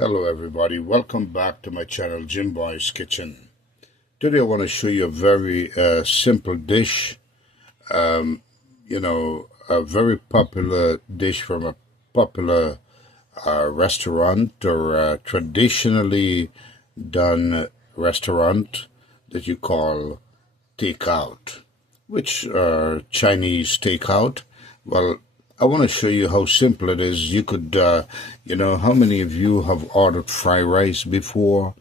Hello everybody, welcome back to my channel Jim Boy's Kitchen. Today I want to show you a very simple dish, a very popular dish from a popular restaurant or traditionally done restaurant that you call takeout, which Chinese takeout. Well, I want to show you how simple it is. You could, how many of you have ordered fried rice before?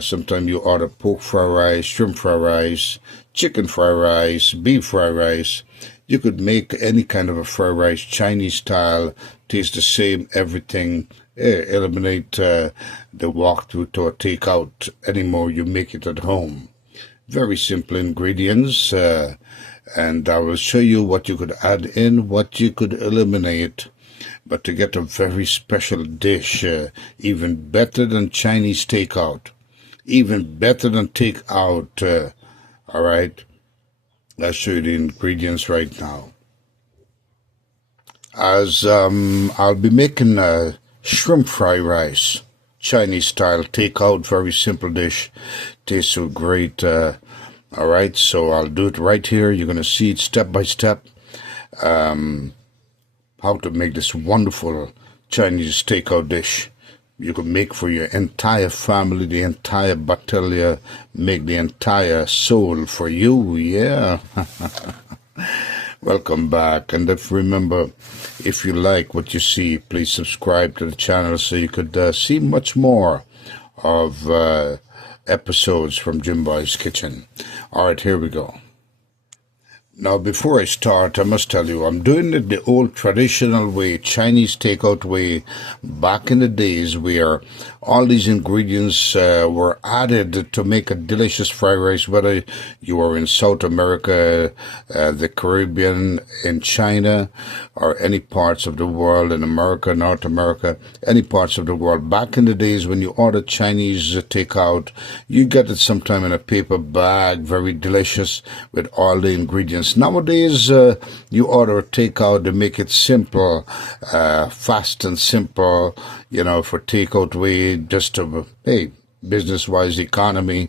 Sometimes you order pork fried rice, shrimp fried rice, chicken fried rice, beef fried rice. You could make any kind of a fried rice, Chinese style, taste the same, everything. Eliminate the walkthrough to a takeout anymore. You make it at home. Very simple ingredients. And I will show you what you could add in, what you could eliminate, but to get a very special dish, even better than Chinese takeout, even better than takeout. All right, I'll show you the ingredients right now. As I'll be making shrimp fried rice, Chinese style takeout, very simple dish, tastes so great. All right, so I'll do it right here. You're going to see it step by step, how to make this wonderful Chinese takeout dish. You can make for your entire family, the entire battalion, make the entire soul for you, yeah. Welcome back, and remember, if you like what you see, please subscribe to the channel so you could see much more of episodes from Jim Boy's Kitchen. All right, here we go. Now, before I start, I must tell you, I'm doing it the old traditional way, Chinese takeout way, back in the days where all these ingredients were added to make a delicious fried rice, whether you are in South America, the Caribbean, in China, or any parts of the world, in America, North America, any parts of the world. Back in the days when you order Chinese takeout, you get it sometime in a paper bag, very delicious, with all the ingredients. Nowadays, you order a takeout to make it simple, fast and simple, for takeout way, just to, hey, business-wise economy.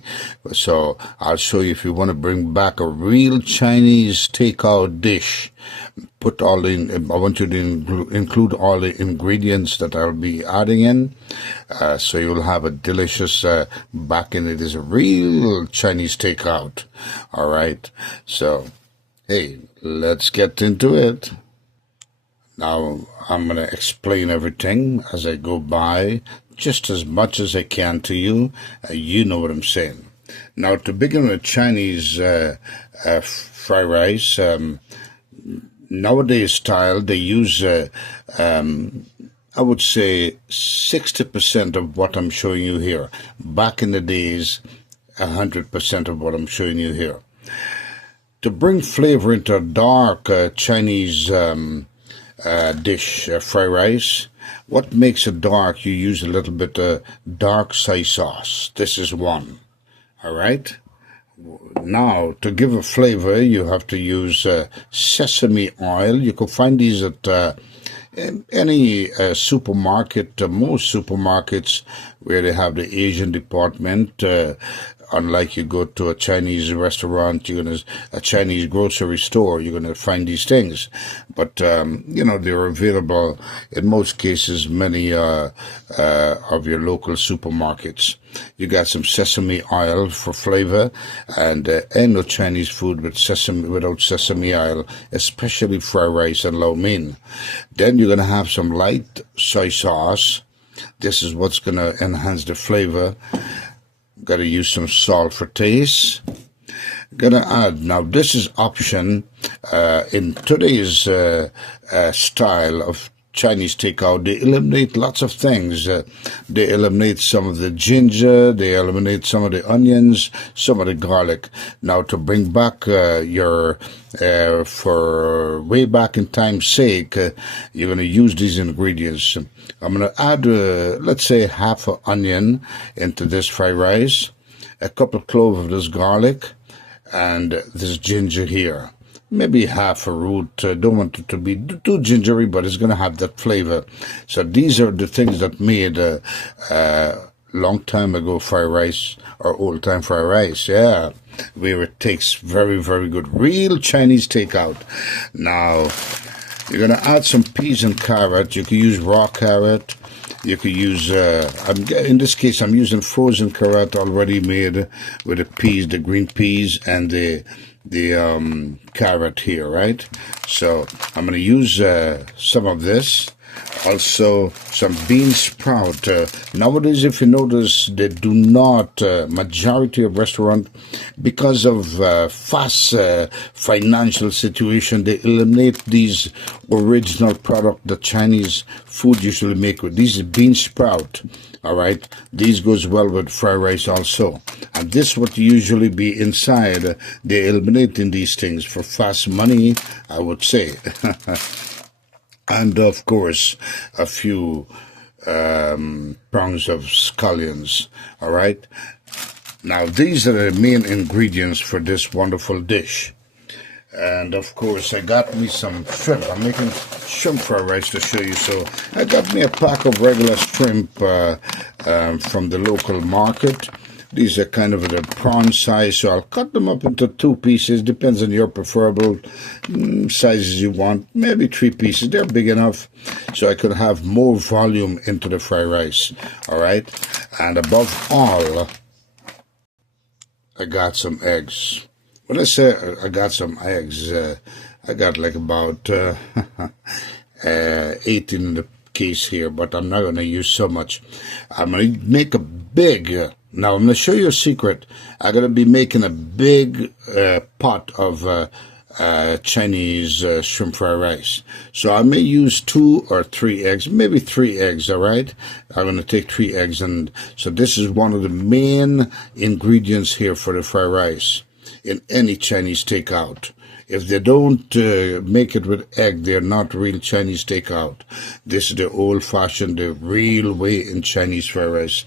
So I'll show you if you want to bring back a real Chinese takeout dish. I want you to include all the ingredients that I'll be adding in, so you'll have a delicious, back in it is a real Chinese takeout. All right, so hey, let's get into it. Now, I'm going to explain everything as I go by, just as much as I can to you. You know what I'm saying. Now, to begin with Chinese fried rice, nowadays style, they use, I would say, 60% of what I'm showing you here. Back in the days, 100% of what I'm showing you here. To bring flavor into a dark Chinese dish, fried rice, what makes it dark? You use a little bit of dark soy sauce. This is one. All right. Now, to give a flavor, you have to use sesame oil. You can find these at any supermarket, most supermarkets where they have the Asian department. Unlike you go to a Chinese restaurant, a Chinese grocery store, you're gonna find these things. But they're available in most cases, many of your local supermarkets. You got some sesame oil for flavor, and ain't no Chinese food without sesame oil, especially fried rice and lo mein. Then you're gonna have some light soy sauce. This is what's gonna enhance the flavor. Got to use some salt for taste. Gonna add, now this is option in today's style of Chinese takeout. They eliminate lots of things. They eliminate some of the ginger, they eliminate some of the onions, some of the garlic. Now, to bring back for way back in time's sake, you're going to use these ingredients. I'm going to add, let's say, half an onion into this fried rice, a couple cloves of this garlic, and this ginger here. maybe half a root. Don't want it to be too gingery, but it's going to have that flavor. So these are the things that made long time ago fried rice, or old time fried rice, yeah, where it tastes very, very good. Real Chinese takeout. Now, you're going to add some peas and carrot. You can use raw carrot. You could use, in this case, I'm using frozen carrot already made with the peas, the green peas, and the carrot here, right? So I'm going to use some of this. Also, some bean sprout. Nowadays, if you notice, they do not, majority of restaurants, because of fast financial situation, they eliminate these original product that Chinese food usually make with. These is bean sprout. All right, these goes well with fried rice also. And this would usually be inside. They're eliminating these things for fast money, I would say. And, of course, a few prongs of scallions, all right? Now, these are the main ingredients for this wonderful dish. And, of course, I got me some shrimp. I'm making shrimp fried rice to show you. So I got me a pack of regular shrimp from the local market. These are kind of the prawn size, so I'll cut them up into 2 pieces. Depends on your preferable sizes you want. Maybe 3 pieces. They're big enough so I could have more volume into the fried rice. All right? And above all, I got some eggs. When I say I got some eggs, I got like about 8 in the case here, but I'm not going to use so much. I'm going to make a big... Now, I'm going to show you a secret. I'm going to be making a big pot of Chinese shrimp fried rice. So I may use 2 or 3 eggs, maybe 3 eggs, all right? I'm going to take 3 eggs. And so this is one of the main ingredients here for the fried rice in any Chinese takeout. If they don't make it with egg, they're not real Chinese takeout. This is the old-fashioned, the real way in Chinese fried rice.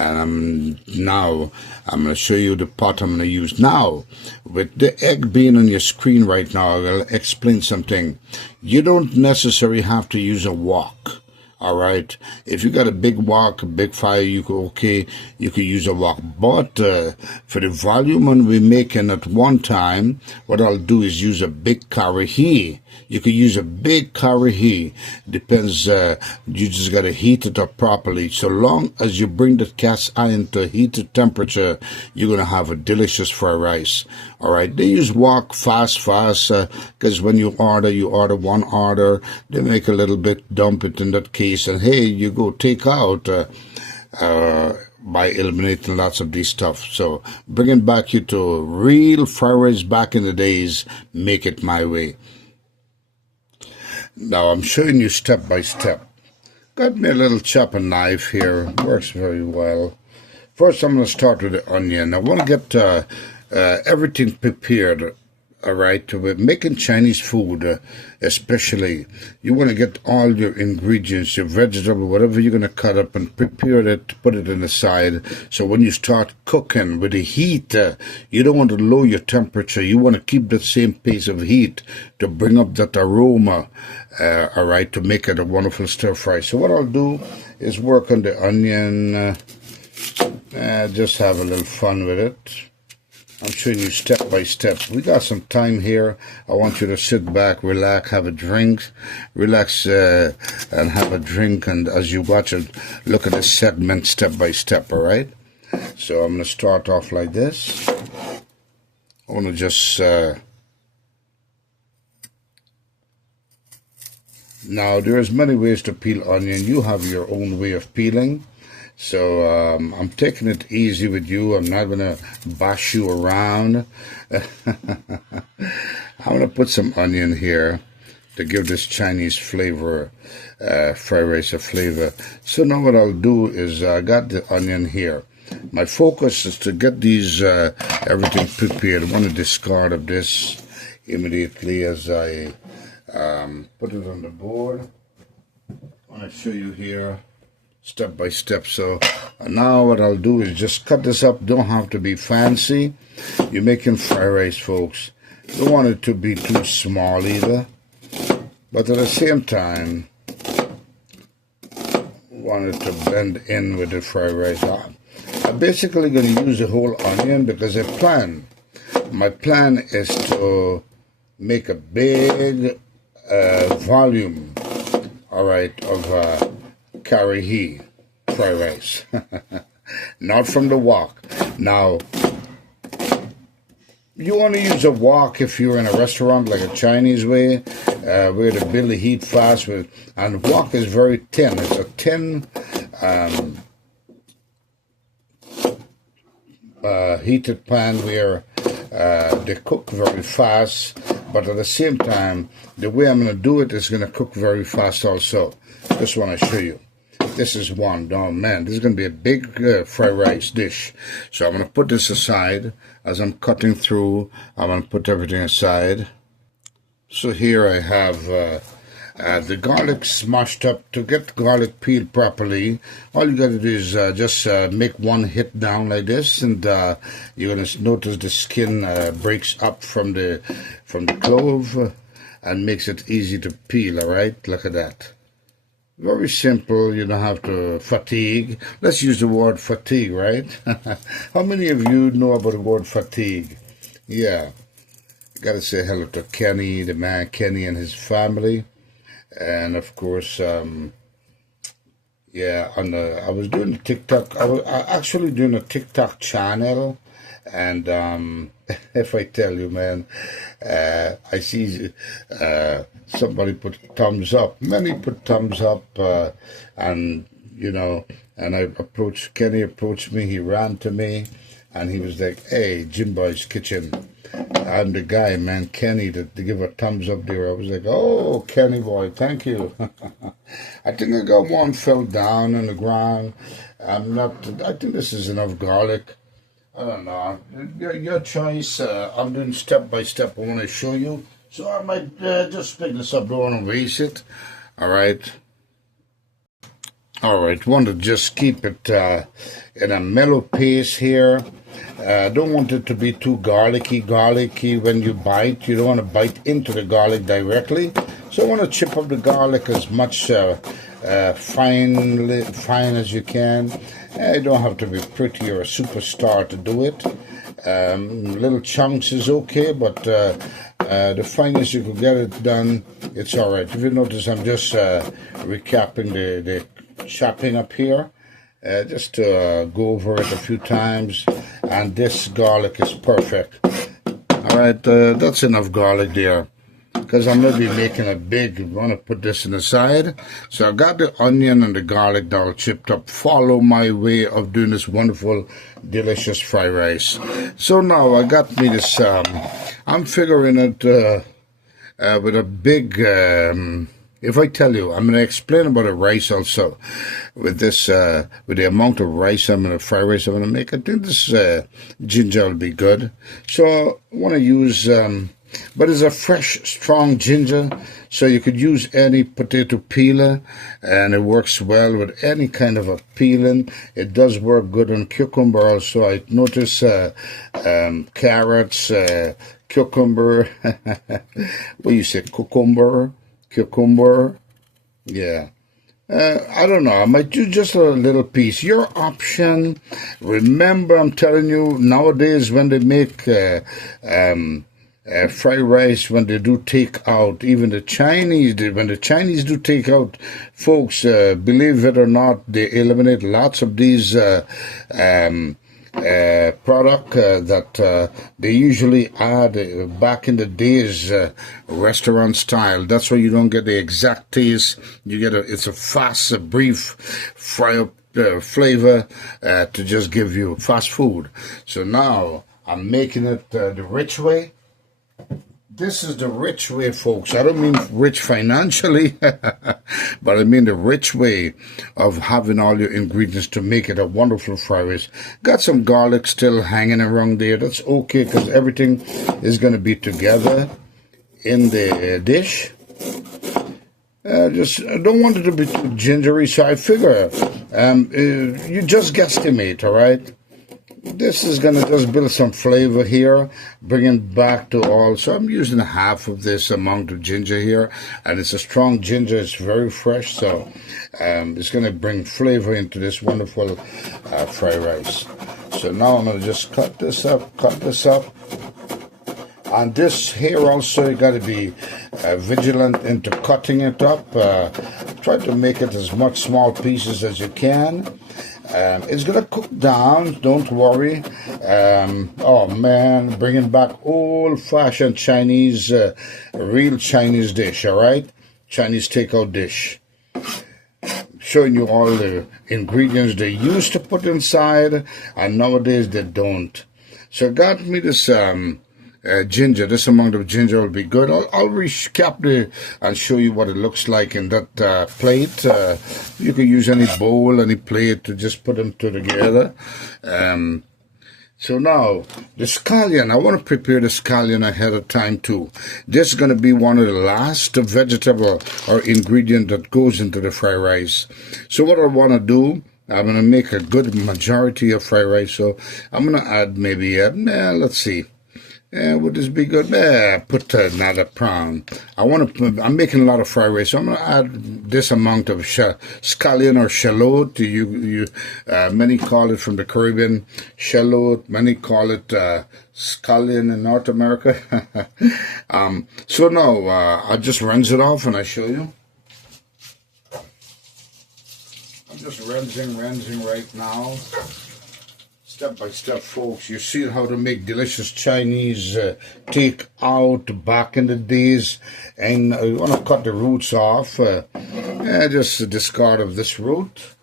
Now, I'm going to show you the pot I'm going to use. Now, with the egg being on your screen right now, I'll explain something. You don't necessarily have to use a wok. All right. If you got a big wok, a big fire, you could use a wok. But for the volume when we're making at one time, what I'll do is use a big karahi. You could use a big karahi. Depends. You just got to heat it up properly. So long as you bring the cast iron to a heated temperature, you're gonna have a delicious fried rice. All right. They use wok fast, because when you order one order, they make a little bit, dump it in that case, and hey, you go take out by eliminating lots of these stuff. So bringing back you to real fried rice back in the days, make it my way. Now I'm showing you step by step. Got me a little chopping knife here, works very well. First I'm going to start with the onion. I want to get everything prepared. All right, with making Chinese food, especially, you want to get all your ingredients, your vegetable, whatever you're going to cut up, and prepare it, put it in the side. So when you start cooking with the heat, you don't want to lower your temperature. You want to keep the same pace of heat to bring up that aroma, all right, to make it a wonderful stir fry. So what I'll do is work on the onion, just have a little fun with it. I'm showing you step by step. We got some time here. I want you to sit back, relax, have a drink, relax, and have a drink. And as you watch it, look at the segment step by step, all right? So I'm going to start off like this. I want to just... Now, there's many ways to peel onion. You have your own way of peeling. So I'm taking it easy with you. I'm not going to bash you around. I'm going to put some onion here to give this Chinese flavor, fried rice a flavor. So now what I'll do is I got the onion here. My focus is to get these, everything prepared. I want to discard of this immediately as I put it on the board. I want to show you here step by step. So now what I'll do is just cut this up. Don't have to be fancy. You're making fried rice, folks. Don't want it to be too small either. But at the same time, want it to blend in with the fried rice. I'm basically going to use the whole onion because my plan is to make a big volume, all right, of curry hee fried rice. Not from the wok. Now, you want to use a wok if you're in a restaurant like a Chinese way, where they build the heat fast. And wok is very thin. It's a thin heated pan where they cook very fast. But at the same time, the way I'm going to do it is going to cook very fast also. Just want to show you. This is one. Oh man, this is going to be a big fried rice dish. So I'm going to put this aside. As I'm cutting through, I'm going to put everything aside. So here I have the garlic smashed up. To get garlic peeled properly, all you got to do is just make one hit down like this, and you're going to notice the skin breaks up from the clove and makes it easy to peel. All right, look at that. Very simple. You don't have to fatigue. Let's use the word fatigue, right? How many of you know about the word fatigue? Yeah. Got to say hello to Kenny, the man Kenny and his family. And of course, yeah, I was doing a TikTok. I was actually doing a TikTok channel. And if I tell you, man, I see somebody put thumbs up. Many put thumbs up, and you know, and Kenny approached me. He ran to me, and he was like, "Hey, Jim Boy's Kitchen. I'm the guy, man, Kenny, to give a thumbs up there." I was like, "Oh, Kenny boy, thank you." I think I got one fell down on the ground. I think this is enough garlic. I don't know. Your choice. I'm doing step by step. I want to show you. So I might just pick this up. Don't want to waste it. All right. All right. Want to just keep it in a mellow pace here. Don't want it to be too garlicky when you bite. You don't want to bite into the garlic directly. So I want to chip up the garlic as much fine as you can. You don't have to be pretty or a superstar to do it. Little chunks is okay, but the finest you could get it done, it's all right. If you notice, I'm just recapping the chopping up here, just to go over it a few times. And this garlic is perfect. All right, that's enough garlic there, because I'm going to be making a big, I want to put this in the side. So I got the onion and the garlic all chipped up. Follow my way of doing this wonderful, delicious fried rice. So now I got me this, I'm figuring it with a big, if I tell you, I'm going to explain about the rice also. With this, with the amount of rice fried rice I'm going to make, I think this ginger will be good. So I want to use, but it's a fresh, strong ginger, so you could use any potato peeler, and it works well with any kind of a peeling. It does work good on cucumber also. I notice carrots, cucumber, what do you say, cucumber, yeah. I don't know, I might do just a little piece. Your option. Remember, I'm telling you, nowadays when they make fried rice, when they do take out, even the Chinese, when the Chinese do take out, folks, believe it or not, they eliminate lots of these product that they usually add back in the days, restaurant style. That's why you don't get the exact taste. You get it's a fast, brief fry up flavor to just give you fast food. So now I'm making it the rich way. This is the rich way, folks. I don't mean rich financially, but I mean the rich way of having all your ingredients to make it a wonderful fried rice. Got some garlic still hanging around there. That's okay, because everything is going to be together in the dish. Just I don't want it to be too gingery, so I figure you just guesstimate, all right? This is going to just build some flavor here, bring it back to all. So I'm using half of this amount of ginger here, and it's a strong ginger. It's very fresh, so it's going to bring flavor into this wonderful fried rice. So now I'm going to just cut this up. And this here also, you got to be vigilant into cutting it up. Try to make it as much small pieces as you can. It's going to cook down, don't worry. Oh man, bringing back old-fashioned Chinese, real Chinese dish, all right? Chinese takeout dish. Showing you all the ingredients they used to put inside, and nowadays they don't. So got me this ginger. This amount of ginger will be good. I'll recap and show you what it looks like in that plate. You can use any bowl, any plate to just put them together. So now, the scallion, I want to prepare the scallion ahead of time too. This is going to be one of the last vegetable or ingredient that goes into the fried rice. So what I want to do, I'm going to make a good majority of fried rice. So I'm going to add maybe, let's see. Would this be good? Put another pound. I'm making a lot of fried rice, so I'm going to add this amount of scallion or shallot. Many call it from the Caribbean shallot. Many call it scallion in North America. So now I'll just rinse it off and I show you. I'm just rinsing right now. Step by step, folks. You see how to make delicious Chinese takeout back in the days, and you want to cut the roots off. Just discard of this root.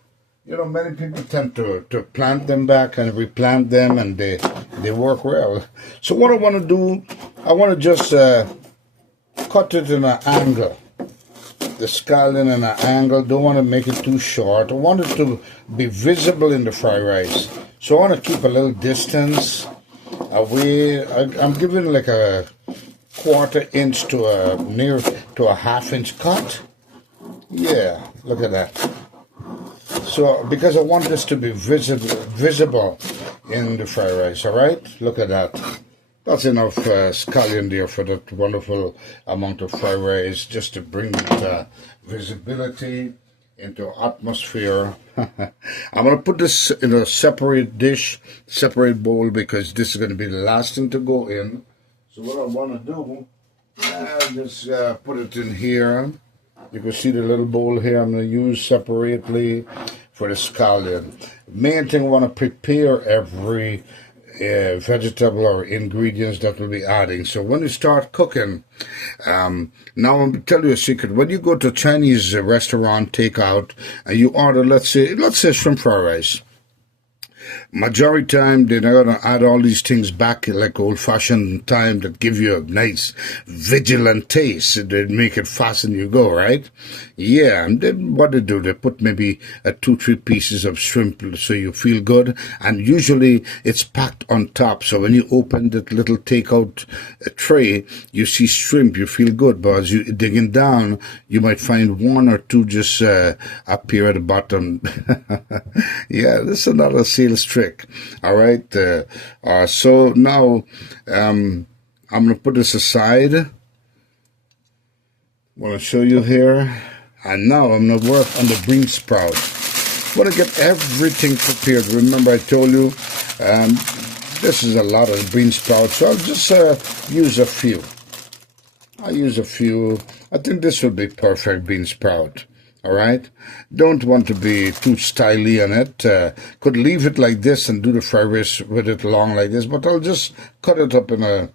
You know, many people tend to plant them back and replant them, and they work well. So what I want to do, I want to just cut it in an angle. The scallion in an angle. Don't want to make it too short. I want it to be visible in the fried rice. So I want to keep a little distance away. I'm giving like a 1/4 inch to a near to a 1/2 inch cut. Yeah, look at that. So because I want this to be visible in the fried rice, all right? Look at that. That's enough scallion there for that wonderful amount of fried rice, just to bring that visibility into atmosphere. I'm going to put this in a separate dish, separate bowl, because this is going to be the last thing to go in. So what I want to do, just put it in here. You can see the little bowl here I'm going to use separately for the scallion. Main thing, I want to prepare every vegetable or ingredients that we'll be adding. So when you start cooking, now I'm going to tell you a secret. When you go to a Chinese restaurant takeout and you order, let's say shrimp fried rice, majority time they're not going to add all these things back like old-fashioned time that give you a nice vigilant taste. They make it fast and you go, right? Yeah, and then what they do, they put maybe 2-3 pieces of shrimp so you feel good, and usually it's packed on top, so when you open that little takeout tray, you see shrimp, you feel good, but as you digging down, you might find 1 or 2 just appear at the bottom. Yeah, this is another sales trick. All right. So now I'm going to put this aside. I want to show you here. And now I'm going to work on the bean sprout. I want to get everything prepared. Remember I told you this is a lot of bean sprouts. So I'll just use a few. I'll use a few. I think this will be perfect bean sprout. All right, don't want to be too stylish on it. Could leave it like this and do the fried rice with it long like this, but I'll just cut it up in a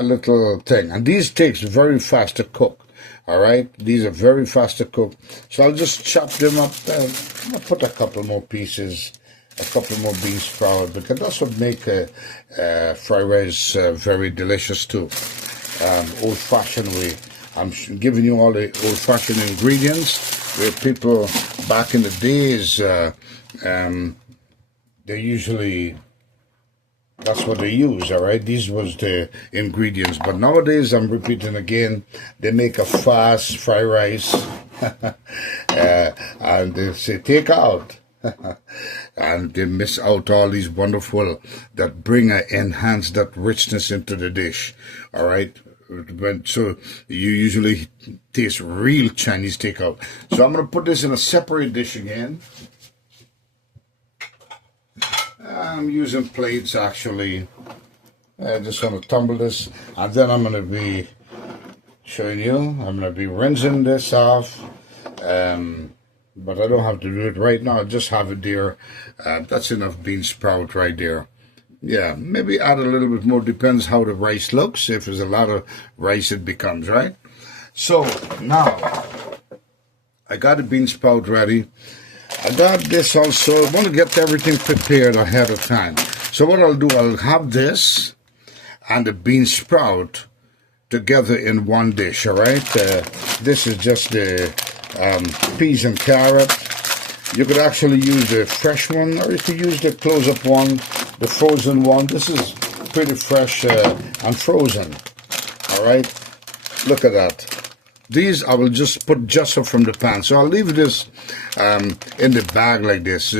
little thing. And these takes very fast to cook. All right, these are very fast to cook. So I'll just chop them up. I'll put a couple more pieces, a couple more bean sprout, because that's what make fried rice very delicious too. Old-fashioned way. I'm giving you all the old-fashioned ingredients. Where people back in the days, they usually, that's what they use, all right? These was the ingredients. But nowadays, I'm repeating again, they make a fast fried rice. And they say, take out. And they miss out all these wonderful that enhance that richness into the dish. All right. So you usually taste real Chinese takeout. So I'm going to put this in a separate dish again. I'm using plates actually. I just want to tumble this, and then I'm going to be showing you. I'm going to be rinsing this off. But I don't have to do it right now. I just have it there. That's enough bean sprout right there. Yeah, maybe add a little bit more. Depends how the rice looks. If there's a lot of rice, it becomes, right? So now I got the bean sprout ready. I got this also. I want to get everything prepared ahead of time. So what I'll do, I'll have this and the bean sprout together in one dish, all right? This is just the peas and carrot. You could actually use the fresh one, or you could use the close-up one, the frozen one. This is pretty fresh and frozen, all right? Look at that. These I will just put just up from the pan. So I'll leave this in the bag like this.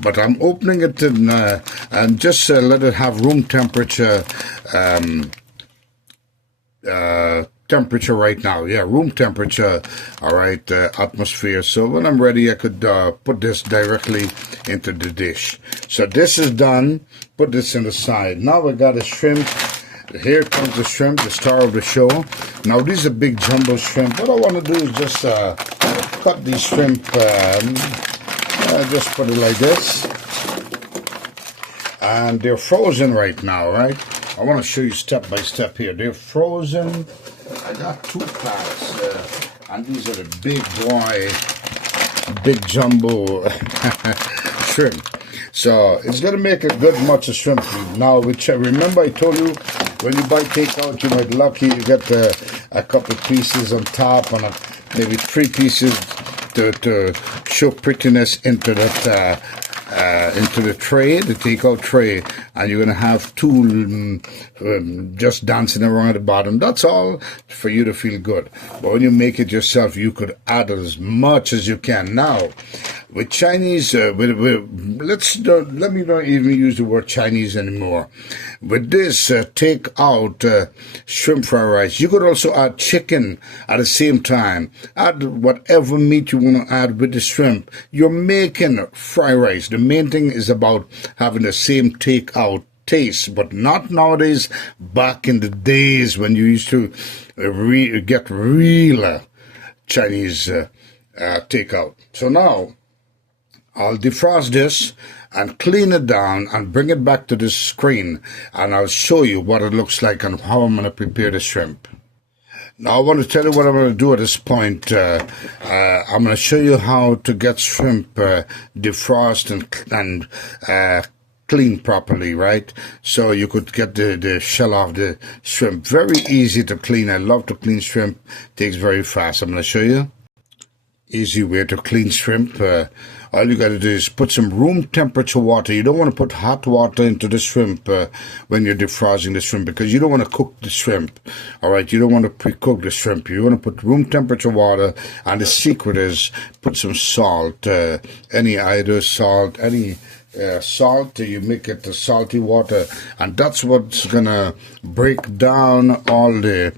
But I'm opening it and just let it have room temperature temperature right now. Yeah, room temperature, all right, atmosphere. So when I'm ready, I could put this directly into the dish. So this is done. Put this in the side. Now I got a shrimp. Here comes the shrimp, the star of the show. Now these are big jumbo shrimp. What I want to do is just cut these shrimp, just put it like this. And they're frozen right now, right? I want to show you step by step here. They're frozen. I got 2 packs, and these are the big boy, big jumbo shrimp. So it's going to make a good much of shrimp. Now, remember I told you, when you buy takeout, you might lucky you get a couple pieces on top and maybe 3 pieces to show prettiness into that into the tray, the takeout tray, and you're gonna have 2 just dancing around at the bottom. That's all for you to feel good. But when you make it yourself, you could add as much as you can. Now, with Chinese, let me not even use the word Chinese anymore. With this takeout shrimp fried rice, you could also add chicken at the same time. Add whatever meat you want to add with the shrimp. You're making fried rice. The main thing is about having the same takeout taste, but not nowadays. Back in the days when you used to get real Chinese takeout. So now I'll defrost this and clean it down and bring it back to the screen, and I'll show you what it looks like and how I'm going to prepare the shrimp. Now I want to tell you what I'm going to do at this point. I'm going to show you how to get shrimp defrost and clean properly, right? So you could get the shell off the shrimp. Very easy to clean. I love to clean shrimp. Takes very fast. I'm going to show you. Easy way to clean shrimp. All you got to do is put some room temperature water. You don't want to put hot water into the shrimp when you're defrosting the shrimp, because you don't want to cook the shrimp. All right, you don't want to pre-cook the shrimp. You want to put room temperature water, and the secret is put some salt. Any salt, you make it the salty water, and that's what's gonna break down all the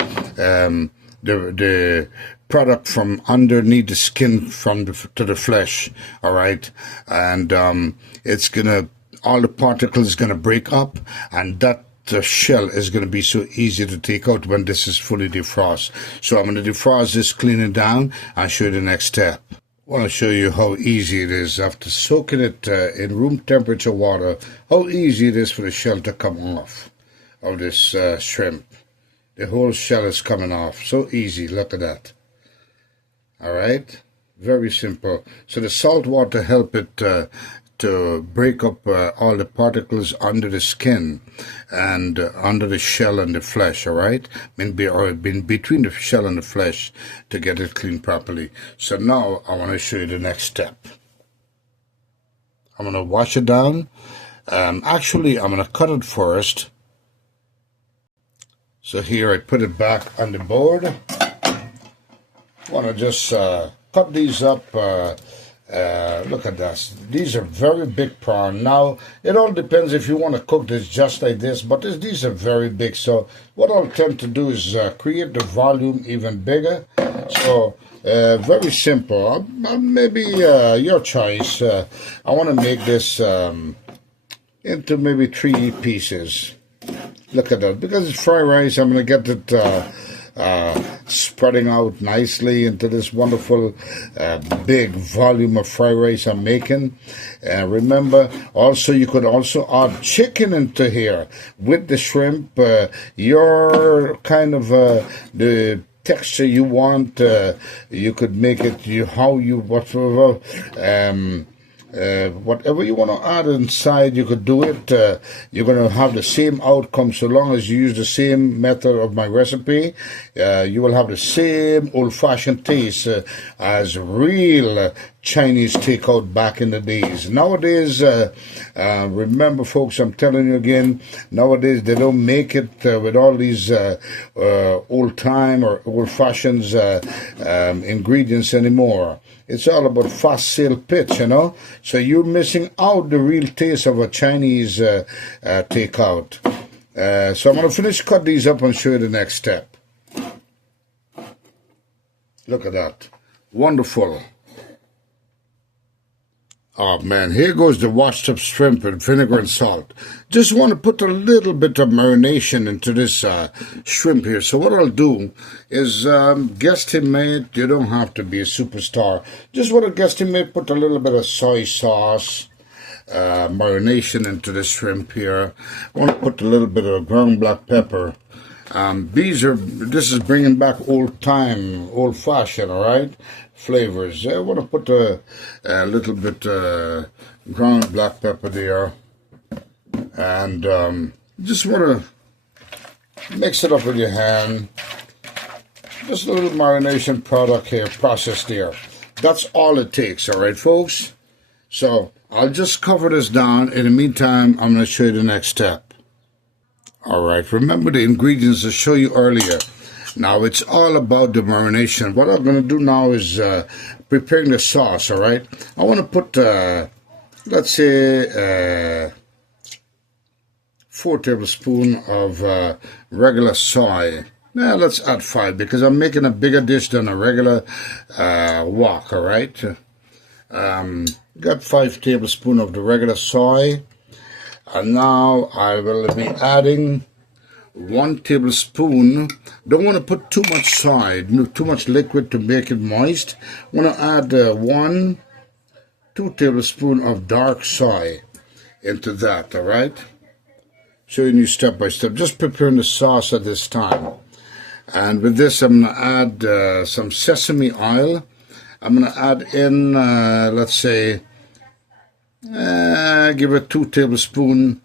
product from underneath the skin to the flesh, all right? And it's gonna, all the particles gonna break up, and that the shell is gonna be so easy to take out when this is fully defrosted. So I'm gonna defrost this, clean it down, and show you the next step. I want to show you how easy it is after soaking it in room temperature water, how easy it is for the shell to come off of this shrimp. The whole shell is coming off. So easy. Look at that. All right. Very simple. So the salt water help it to break up all the particles under the skin and under the shell and the flesh, all right? In between the shell and the flesh to get it cleaned properly. So now I want to show you the next step. I'm going to wash it down. Actually, I'm going to cut it first. So here I put it back on the board. I want to just cut these up Look at this. These are very big prawn. Now, it all depends if you want to cook this just like this, but these are very big. So what I'll tend to do is create the volume even bigger. So very simple. Maybe your choice. I want to make this into maybe 3 pieces. Look at that. Because it's fried rice, I'm going to get it spreading out nicely into this wonderful big volume of fried rice I'm making. Remember, also you could also add chicken into here with the shrimp. Your kind of the texture you want. You could make it whatever. Whatever you want to add inside, you could do it. You're going to have the same outcome so long as you use the same method of my recipe. You will have the same old-fashioned taste as real Chinese takeout back in the days. Nowadays, remember folks, I'm telling you again, nowadays they don't make it with all these old-time or old-fashioned ingredients anymore. It's all about fast sale pitch, you know. So you're missing out the real taste of a Chinese takeout. So I'm going to finish cut these up and show you the next step. Look at that. Wonderful. Oh man, here goes the washed up shrimp with vinegar and salt. Just want to put a little bit of marination into this shrimp here. So what I'll do is guesstimate. You don't have to be a superstar. Just want to guesstimate, put a little bit of soy sauce, marination into the shrimp here. I want to put a little bit of ground black pepper. This is bringing back old-time, old-fashioned, all right, flavors. I want to put a little bit ground black pepper there, and just want to mix it up with your hand. Just a little marination product here, processed there. That's all it takes, all right, folks? So I'll just cover this down. In the meantime, I'm going to show you the next step. All right, remember the ingredients I showed you earlier. Now, it's all about the marination. What I'm going to do now is preparing the sauce, all right? I want to put, let's say, 4 tablespoons of regular soy. Now, let's add 5 because I'm making a bigger dish than a regular wok, all right? Got 5 tablespoons of the regular soy. And now I will be adding 1 tablespoon. Don't want to put too much soy, too much liquid to make it moist. I want to add 2 tablespoons of dark soy into that, all right? Showing you step by step. Just preparing the sauce at this time. And with this, I'm going to add some sesame oil. I'm going to add in, let's say, give it 2 tablespoons.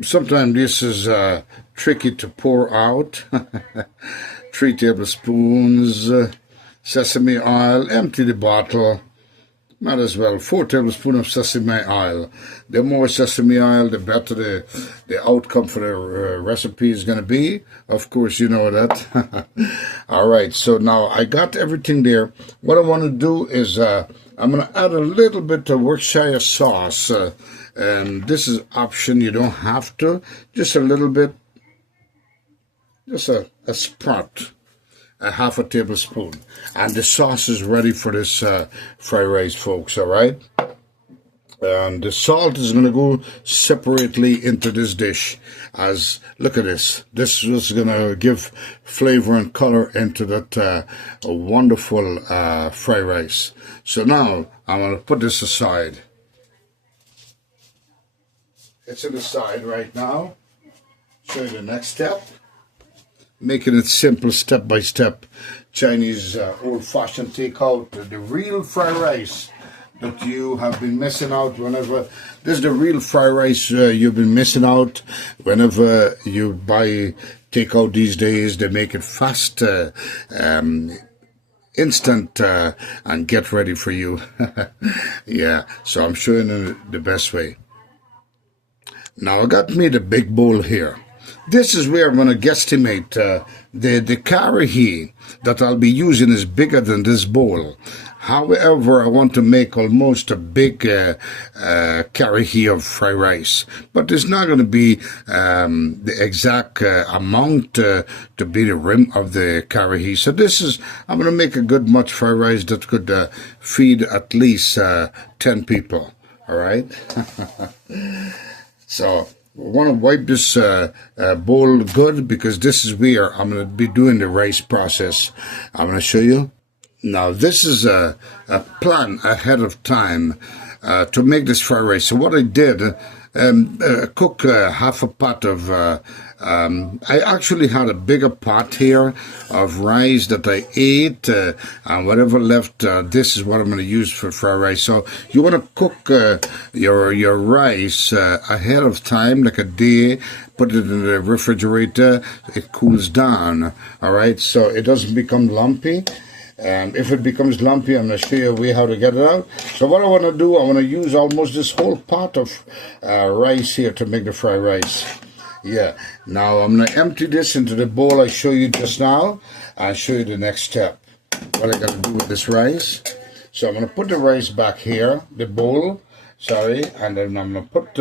Sometimes this is tricky to pour out. 3 tablespoons sesame oil. Empty the bottle. Might as well 4 tablespoons of sesame oil. The more sesame oil, the better the outcome for the recipe is going to be. Of course, you know that. All right, so now I got everything there. What I want to do is I'm going to add a little bit of Worcestershire sauce. And this is option. You don't have to. Just a little bit. Just a spot. A half a tablespoon. And the sauce is ready for this fried rice, folks, all right? And the salt is going to go separately into this dish. As, look at this. This is going to give flavor and color into that wonderful fried rice. So now, I'm going to put this aside. It's in the side right now. Show you the next step. Making it simple, step by step. Chinese old-fashioned takeout, the real fried rice that you have been missing out whenever. This is the real fried rice you've been missing out whenever you buy takeout these days. They make it fast, instant, and get ready for you. Yeah, so I'm showing you the best way. Now I got me the big bowl here. This is where I'm going to guesstimate the karahi that I'll be using is bigger than this bowl. However, I want to make almost a big karahi of fried rice, but it's not going to be the exact amount to be the rim of the karahi. So I'm going to make a good much fried rice that could feed at least 10 people. All right. So we want to wipe this bowl good, because this is where I'm going to be doing the rice process. I'm going to show you. Now, this is a plan ahead of time to make this fried rice. So what I did, cook half a pot of, I actually had a bigger pot here of rice that I ate, and whatever left, this is what I'm going to use for fried rice. So you want to cook your rice ahead of time, like a day. Put it in the refrigerator, it cools down, all right, so it doesn't become lumpy. If it becomes lumpy, I'm going to show you a way how to get it out. So what I want to do, I want to use almost this whole pot of rice here to make the fried rice. Yeah. Now I'm going to empty this into the bowl I showed you just now. I'll show you the next step. What I got to do with this rice. So I'm going to put the rice back here, the bowl. Sorry, and then I'm going to put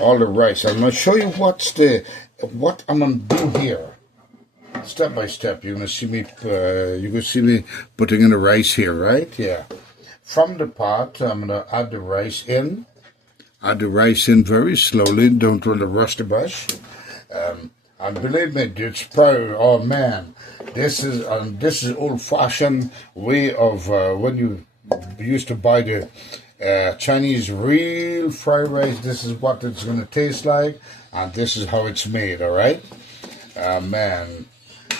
all the rice. I'm going to show you what I'm going to do here. Step by step, you're gonna see me. You can see me putting in the rice here, right? Yeah. From the pot, I'm gonna add the rice in. Add the rice in very slowly. Don't want to rush the brush. And believe me, it's probably, oh man, this is old-fashioned way of when you used to buy the Chinese real fried rice. This is what it's gonna taste like, and this is how it's made. All right, man.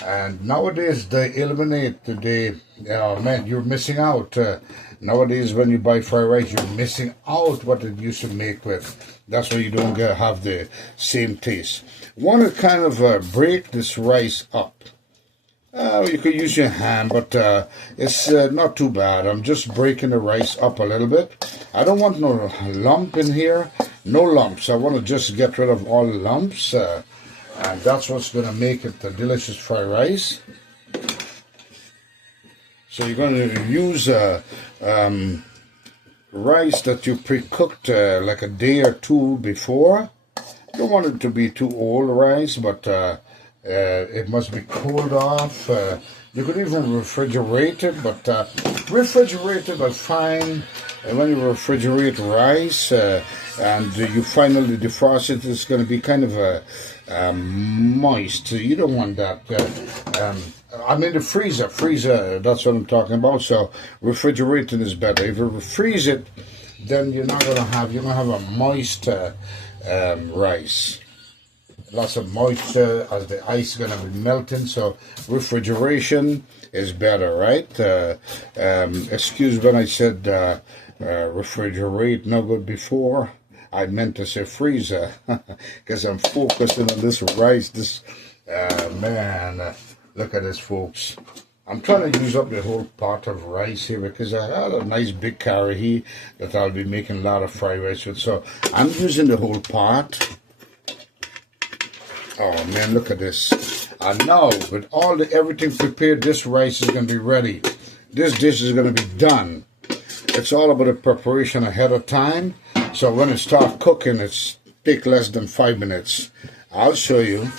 And nowadays they eliminate man, you're missing out. Nowadays when you buy fried rice, you're missing out what it used to make with. That's why you don't have the same taste. Want to kind of break this rice up. You could use your hand, but it's not too bad. I'm just breaking the rice up a little bit. I don't want no lump in here. No lumps. I want to just get rid of all the lumps. And that's what's going to make it a delicious fried rice. So you're going to use rice that you pre-cooked like a day or two before. You don't want it to be too old rice, but it must be cooled off. You could even refrigerate it, but refrigerated but fine. And when you refrigerate rice and you finally defrost it, it's going to be kind of moist. You don't want that. I mean the freezer, that's what I'm talking about. So refrigerating is better. If you freeze it, then you're going to have a moist rice. Lots of moisture as the ice is going to be melting. So refrigeration is better, right? Excuse when I said refrigerate, no good before. I meant to say freezer, because I'm focusing on this rice. Man, look at this, folks. I'm trying to use up the whole pot of rice here because I had a nice big karahi that I'll be making a lot of fried rice with. So I'm using the whole pot. Oh man, look at this. And now, with everything prepared, this rice is going to be ready. This dish is going to be done. It's all about the preparation ahead of time. So when it starts cooking, it's take less than 5 minutes. I'll show you.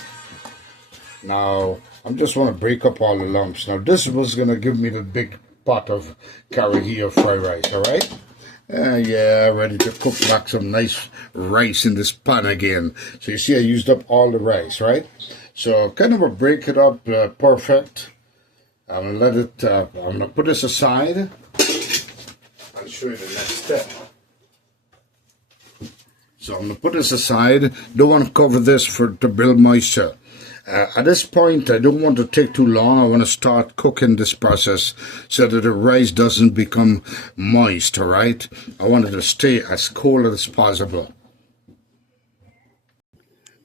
Now, I just want to break up all the lumps. Now, this was going to give me the big pot of karahi or fried rice, all right? Yeah, ready to cook back some nice rice in this pan again. So you see I used up all the rice, right? So kind of break it up perfect. I'm going to put this aside. I'll show you the next step. So I'm going to put this aside. Don't want to cover this to build moisture. At this point, I don't want to take too long. I want to start cooking this process so that the rice doesn't become moist, all right? I want it to stay as cold as possible.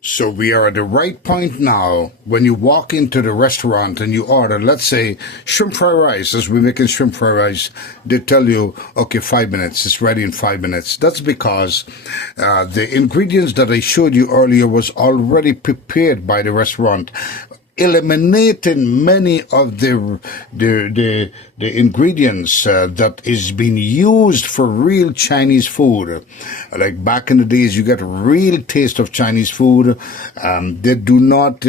So we are at the right point now. When you walk into the restaurant and you order, let's say, shrimp fried rice, as we're making shrimp fried rice, they tell you, okay, 5 minutes, it's ready in 5 minutes. That's because the ingredients that I showed you earlier was already prepared by the restaurant. eliminating many of the ingredients that is being used for real Chinese food. Like back in the days, you get a real taste of Chinese food. They do not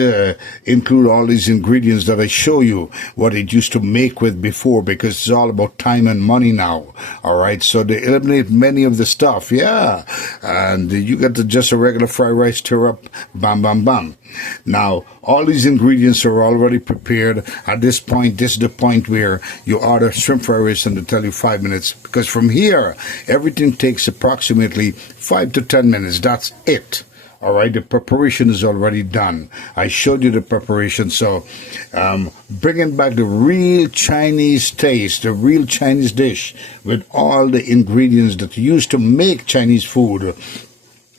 include all these ingredients that I show you what it used to make with before, because it's all about time and money now. All right, so they eliminate many of the stuff, yeah, and you get just a regular fried rice, stir up, bam, bam, bam. Now, all these ingredients are already prepared. At this point, this is the point where you order shrimp fried rice and they tell you 5 minutes, because from here, everything takes approximately 5 to 10 minutes. That's it. All right, the preparation is already done. I showed you the preparation. So, bringing back the real Chinese taste, the real Chinese dish with all the ingredients that used to make Chinese food,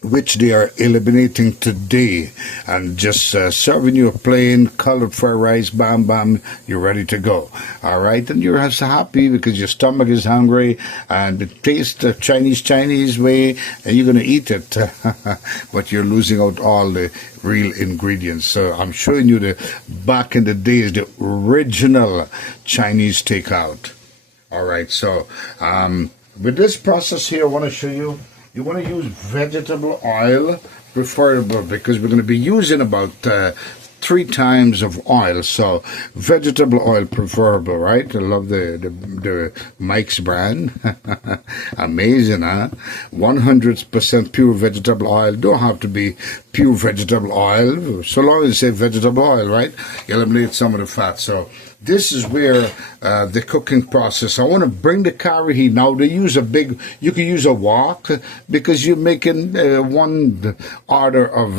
which they are eliminating today, and just serving you a plain colored fried rice, bam, bam, you're ready to go. All right, and you're so happy because your stomach is hungry and it tastes the Chinese way, and you're going to eat it, but you're losing out all the real ingredients. So I'm showing you the back in the days, the original Chinese takeout. All right, so with this process here, I want to show you. You want to use vegetable oil, preferable, because we're going to be using about 3 times of oil. So vegetable oil preferable, right? I love the Mike's brand. Amazing, huh? 100% pure vegetable oil. Don't have to be pure vegetable oil. So long as you say vegetable oil, right? Eliminate some of the fat. So this is where the cooking process. I want to bring the curry heat. Now they use you can use a wok because you're making one order of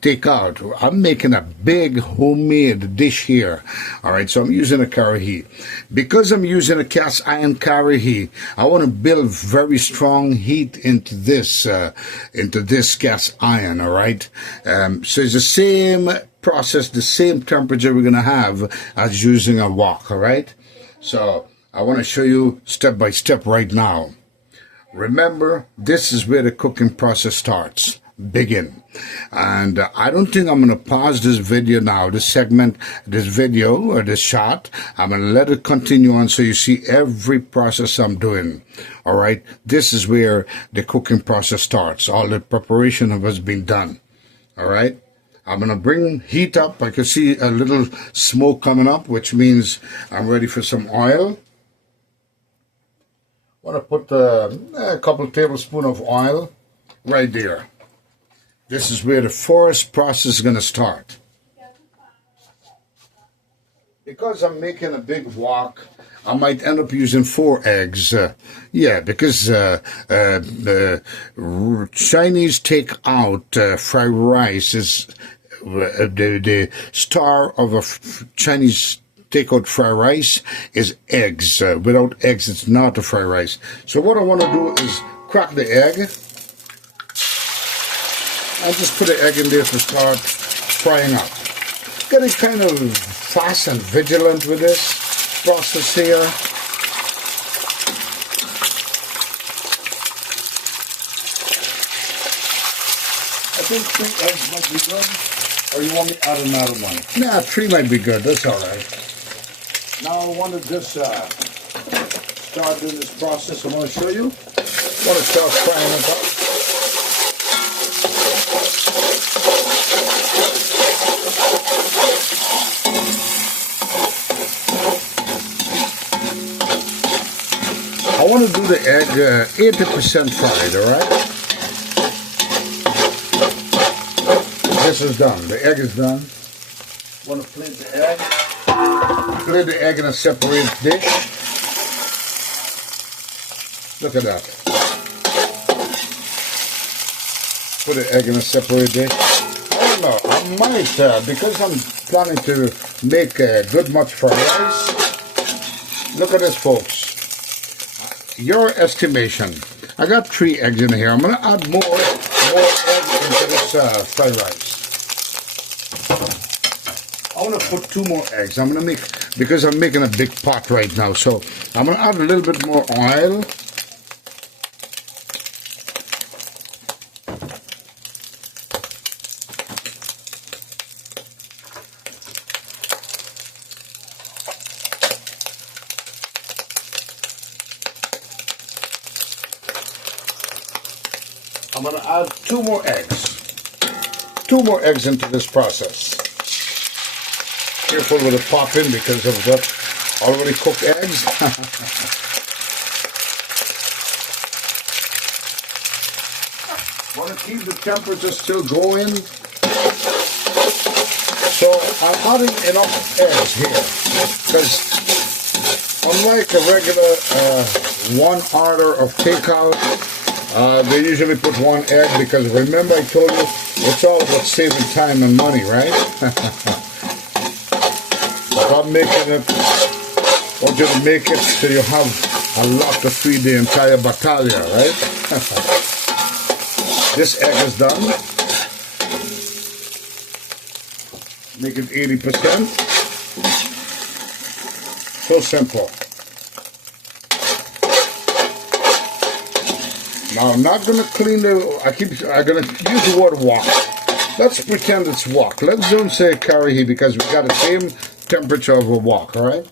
takeout. I'm making a big homemade dish here. All right, so I'm using a curry heat. Because I'm using a cast iron curry heat, I want to build very strong heat into this cast iron. All right, so it's the same process, the same temperature we're going to have as using a wok. All right, so I want to show you step by step right now. Remember, this is where the cooking process starts. Begin. And I don't think I'm going to pause this video now, this video or this shot. I'm going to let it continue on so you see every process I'm doing. All right, this is where the cooking process starts. All the preparation has been done. All right, I'm going to bring heat up. I can see a little smoke coming up, which means I'm ready for some oil. I want to put a couple tablespoons of oil right there. This is where the first process is going to start. Because I'm making a big wok, I might end up using 4 eggs. Because Chinese takeout fried rice is the star of a Chinese takeout fried rice is eggs. Without eggs, it's not a fried rice. So what I want to do is crack the egg. I'll just put the egg in there to start frying up. Getting kind of fast and vigilant with this process here. I think 3 eggs might be good. Or you want me to add another one? Nah, 3 might be good. That's all right. Now I want to just start doing this process. I want to show you. I want to start frying it up. I want to do the egg 80% fried, all right? This is done. The egg is done. I want to plate the egg. Plate the egg in a separate dish. Look at that. Put the egg in a separate dish. I don't know. I might, because I'm planning to make good much fried rice. Look at this, folks. Your estimation. I got 3 eggs in here. I'm going to add more eggs into this fried rice. I want to put 2 more eggs. I'm going to make, because I'm making a big pot right now, so I'm going to add a little bit more oil. I'm going to add 2 more eggs. 2 more eggs into this process. Careful with the popping because of that already cooked eggs. Want to keep the temperature still going. So I'm adding enough eggs here because unlike a regular one order of takeout, they usually put 1 egg because remember I told you it's all about saving time and money, right? But I'm making it, I want you to make it so you have a lot to feed the entire battalion, right? This egg is done. Make it 80%. So simple. Now I'm not gonna clean the I'm gonna use the word wok. Let's pretend it's wok. Let's don't say karahi because we got the same temperature of a wok, alright?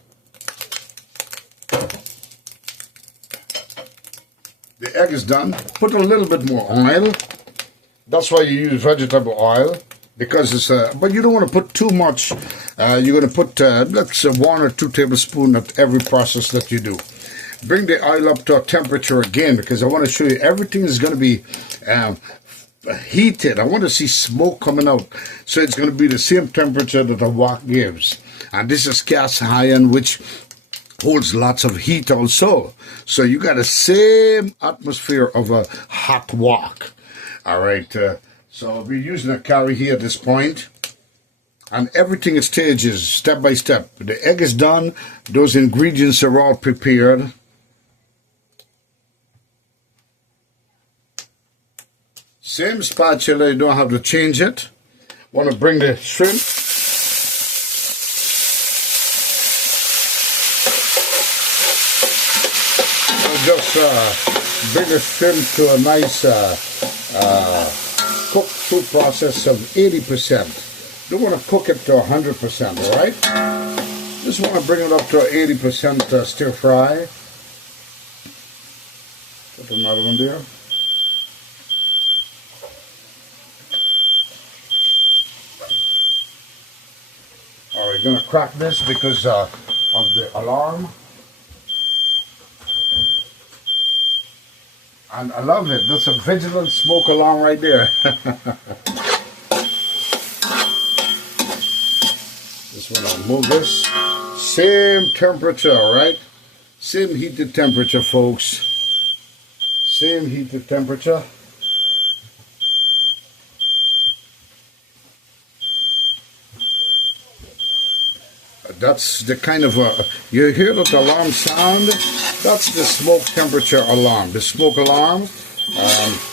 The egg is done. Put a little bit more oil. That's why you use vegetable oil. Because it's but you don't want to put too much. You're going to put let's 1 or 2 tablespoons at every process that you do. Bring the oil up to a temperature again because I want to show you everything is going to be heated. I want to see smoke coming out, so it's going to be the same temperature that a wok gives. And this is cast iron, which holds lots of heat also. So you got the same atmosphere of a hot wok. All right. So I'll be using a karahi at this point. And everything in stages, step by step. The egg is done. Those ingredients are all prepared. Same spatula, you don't have to change it. Want to bring the shrimp. I'll just bring the shrimp to a nice cook through process of 80%. Don't want to cook it to 100%, alright? Just want to bring it up to 80% stir fry. Put another one there. Alright, going to crack this because of the alarm. And I love it. That's a vigilant smoke alarm right there. Just want to move this. Same temperature, right? Same heated temperature, folks. Same heated temperature. That's the kind of you hear that alarm sound? That's the smoke temperature alarm. The smoke alarm,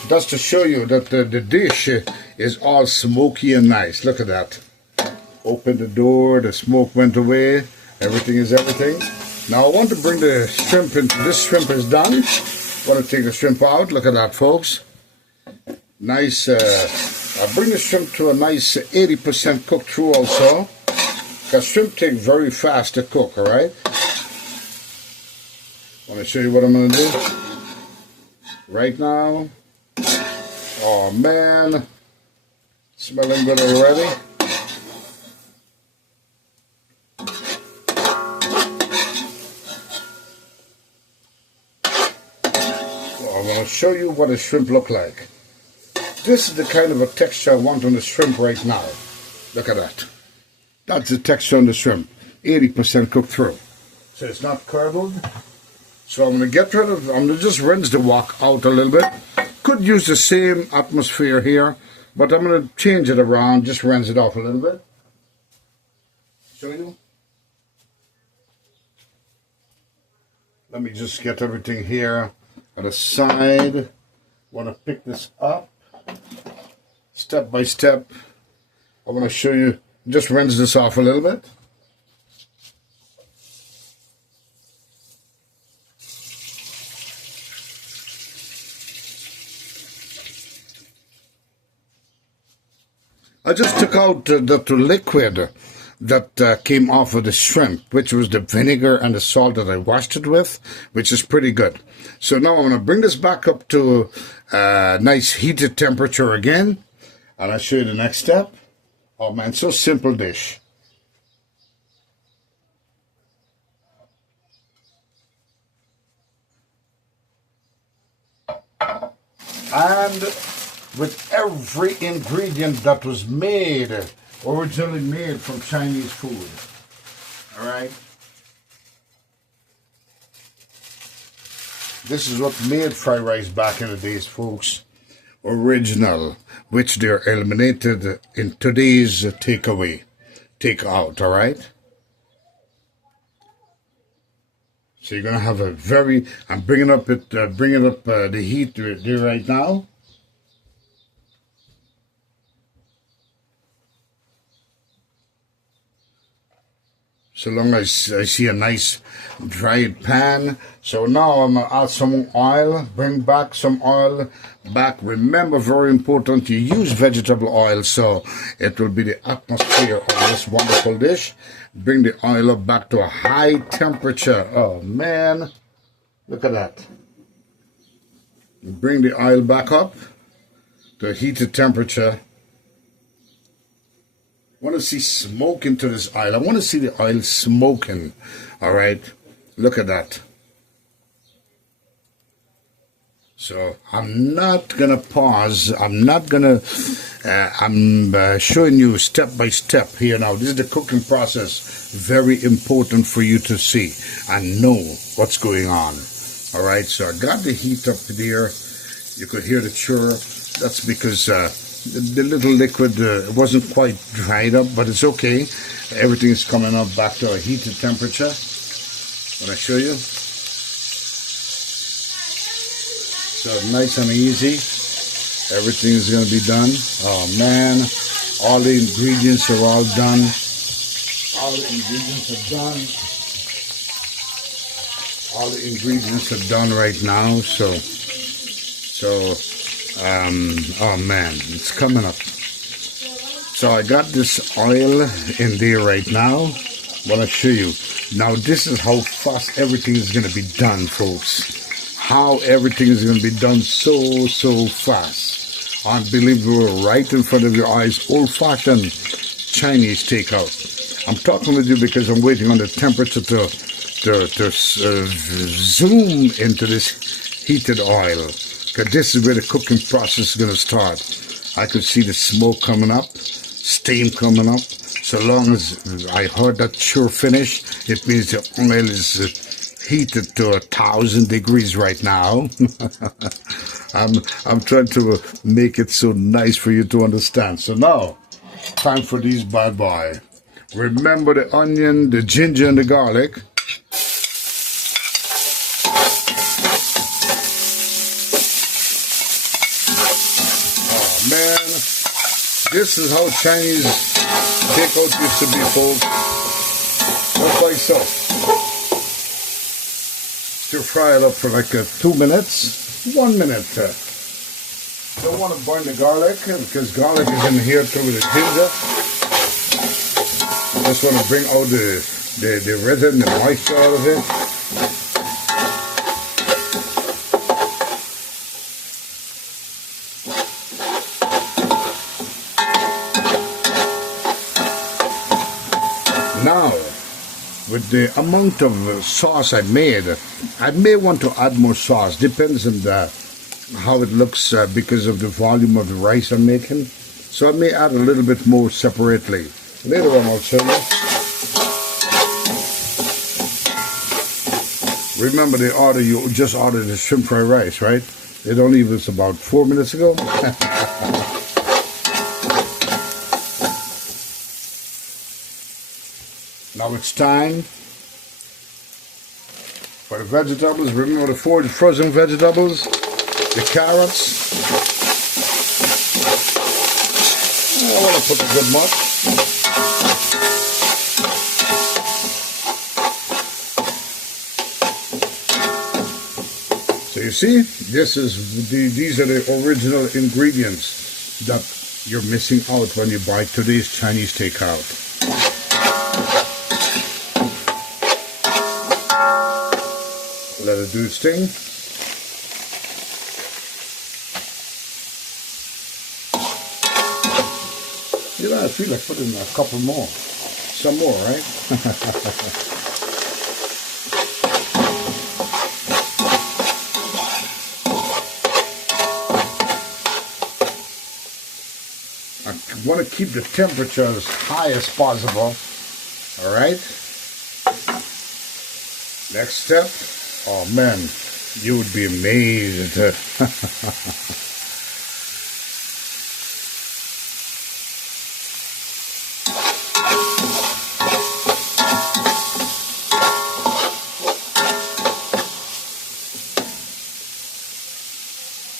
that's to show you that the dish is all smoky and nice. Look at that. Open the door, the smoke went away, everything is everything. Now I want to bring the shrimp into, this shrimp is done. I want to take the shrimp out, look at that folks. Nice, I'll bring the shrimp to a nice 80% cooked through also. Because shrimp take very fast to cook, alright? Want to show you what I'm going to do? Right now. Oh man. Smelling good already. I'm going to show you what a shrimp look like. This is the kind of a texture I want on the shrimp right now. Look at that. That's the texture on the shrimp. 80% cooked through. So it's not curdled. So I'm going to get rid of, I'm going to just rinse the wok out a little bit. Could use the same atmosphere here, but I'm going to change it around, just rinse it off a little bit. Show you. Let me just get everything here on the side. Want to pick this up step by step. I'm going to show you, just rinse this off a little bit. I just took out the liquid that came off of the shrimp, which was the vinegar and the salt that I washed it with, which is pretty good. So now I'm going to bring this back up to a nice heated temperature again, and I'll show you the next step. Oh man, so simple dish. And with every ingredient that was made, originally made from Chinese food. Alright? This is what made fried rice back in the days, folks. Original, which they're eliminated in today's takeaway, takeout, alright? So you're gonna have a very. I'm bringing up the heat there right now. So long as I see a nice dried pan. So now I'm gonna add some oil. Bring back some oil back. Remember, very important, to use vegetable oil, so it will be the atmosphere of this wonderful dish. Bring the oil up back to a high temperature. Oh man, look at that. Bring the oil back up to a heated temperature. I want to see smoke into this oil. I want to see the oil smoking. All right, look at that. So I'm not gonna pause. I'm not gonna. I'm showing you step by step here now. This is the cooking process. Very important for you to see and know what's going on. All right. So I got the heat up there. You could hear the chur. That's because the little liquid wasn't quite dried up, but it's okay. Everything is coming up back to a heated temperature. When I show you. So nice and easy. Everything is going to be done. Oh man, all the ingredients are all done. All the ingredients are done. All the ingredients are done right now. Oh man, it's coming up. So I got this oil in there right now. Want to show you. Now this is how fast everything is going to be done, folks. How everything is going to be done so fast. Unbelievable, right in front of your eyes. Old-fashioned Chinese takeout. I'm talking with you because I'm waiting on the temperature to zoom into this heated oil. Because this is where the cooking process is going to start. I could see the smoke coming up, steam coming up. So long as I heard that sure finish, it means the oil is heated to 1,000 degrees right now. I'm trying to make it so nice for you to understand. So now, time for these bad boy. Remember the onion, the ginger, and the garlic. Oh man, this is how Chinese takeout used to be, folks. Just like so. To fry it up for like 2 minutes, 1 minute. Don't want to burn the garlic because garlic is in here too with the ginger. Just want to bring out the resin, the moisture out of it. Now, with the amount of sauce I made, I may want to add more sauce. Depends on how it looks because of the volume of the rice I'm making. So I may add a little bit more separately. Later on I'll show you. Remember you just ordered the shrimp fried rice, right? It only was about 4 minutes ago. Now it's time for the vegetables. Remember the 4 frozen vegetables, the carrots. I want to put a good much. So you see, these are the original ingredients that you're missing out when you buy today's Chinese takeout. Let it do its thing. You know, I feel like putting a couple more. Some more, right? I want to keep the temperature as high as possible. All right. Next step. Oh man, you would be amazed.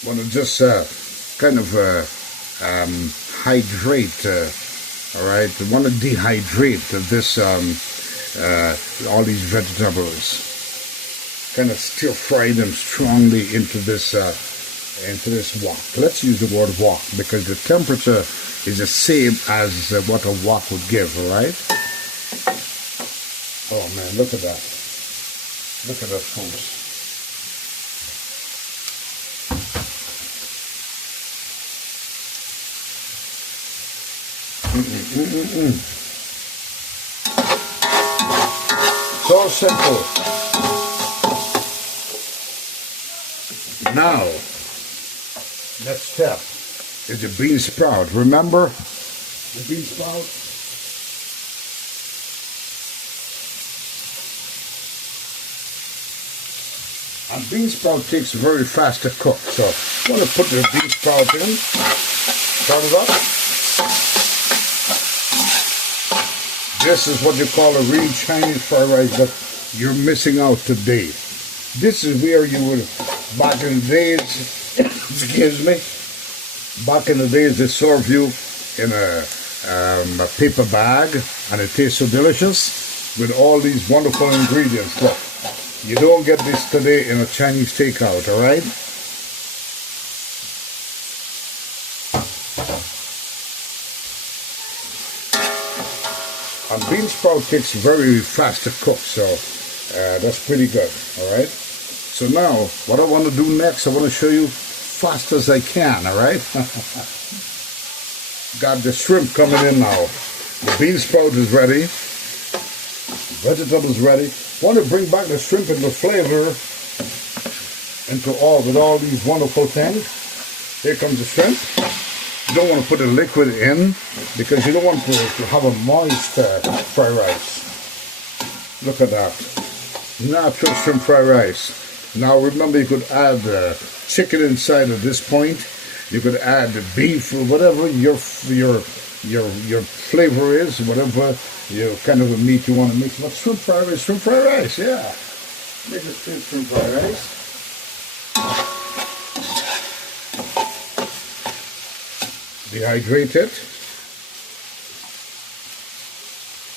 Want to just kind of hydrate, all right? I want to dehydrate this all these vegetables. Kind of stir fry them strongly into this wok. Let's use the word wok because the temperature is the same as what a wok would give, all right? Oh man, look at that! Look at that, folks. So simple. Now, next step is the bean sprout. Remember the bean sprout? And bean sprout takes very fast to cook. So I'm going to put the bean sprout in, start it up. This is what you call a real Chinese fried rice that you're missing out today. This is where you would, back in the days, excuse me, back in the days they serve you in a paper bag and it tastes so delicious with all these wonderful ingredients. Look, you don't get this today in a Chinese takeout, all right? And bean sprout takes very fast to cook, so that's pretty good, all right? So now, what I want to do next, I want to show you fast as I can, all right? Got the shrimp coming in now. The bean sprout is ready. Vegetables ready. Want to bring back the shrimp and the flavor with all these wonderful things. Here comes the shrimp. You don't want to put the liquid in because you don't want to have a moist fried rice. Look at that. Natural shrimp fried rice. Now remember, you could add chicken inside at this point. You could add beef or whatever your flavor is, whatever your kind of a meat you want to mix. But shrimp fried rice, yeah. Make it shrimp fried rice. Dehydrate it.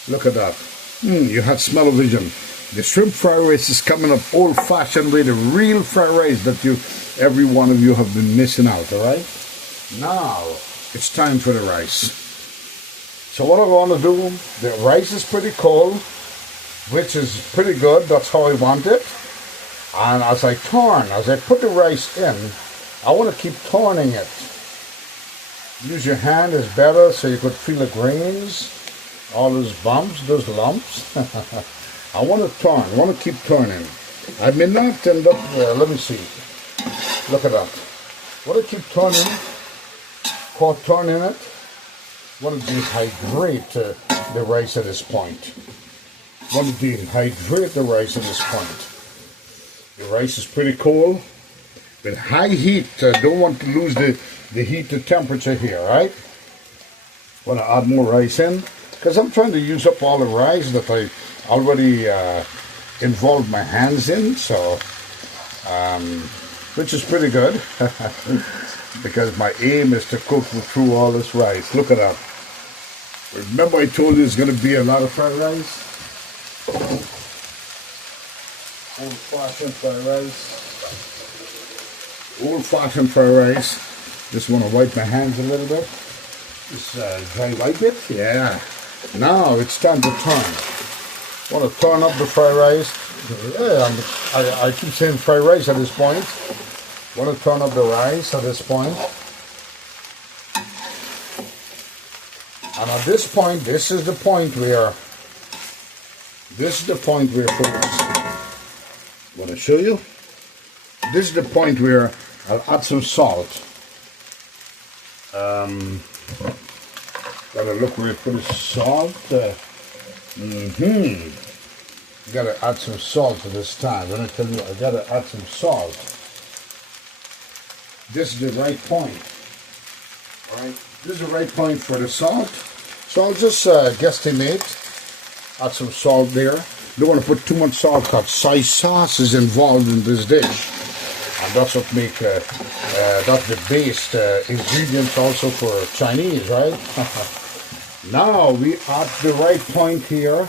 Look at that. You had smell-o-vision. The shrimp fried rice is coming up old-fashioned way, the real fried rice that every one of you have been missing out, all right? Now, it's time for the rice. So what I want to do, the rice is pretty cold, which is pretty good. That's how I want it. And as I put the rice in, I want to keep turning it. Use your hand is better so you could feel the grains, all those bumps, those lumps. I want to turn, I want to keep turning. I may not end up, let me see. Look at that. I want to keep turning, turning it. I want to dehydrate the rice at this point. I want to dehydrate the rice at this point. The rice is pretty cold. With high heat, don't want to lose the heat to temperature here, right? Want to add more rice in because I'm trying to use up all the rice that I already involved my hands in, so which is pretty good because my aim is to cook through all this rice. Look at that. Remember I told you there's going to be a lot of fried rice? Old-fashioned fried rice. Old-fashioned fried rice. Just want to wipe my hands a little bit. Just dry wipe it. Yeah. Now it's time to turn. Want to turn up the fried rice. Yeah, I keep saying fried rice at this point. Want to turn up the rice at this point. And at this point, this is the point where, folks, I want to show you. This is the point where I'll add some salt. Gotta look where I put the salt. Gotta add some salt at this time. When I tell you, I gotta add some salt. This is the right point. Alright? This is the right point for the salt. So I'll just guesstimate. Add some salt there. Don't want to put too much salt because soy sauce is involved in this dish. And that's what make, that's the base ingredients also for Chinese, right? Now we are at the right point here.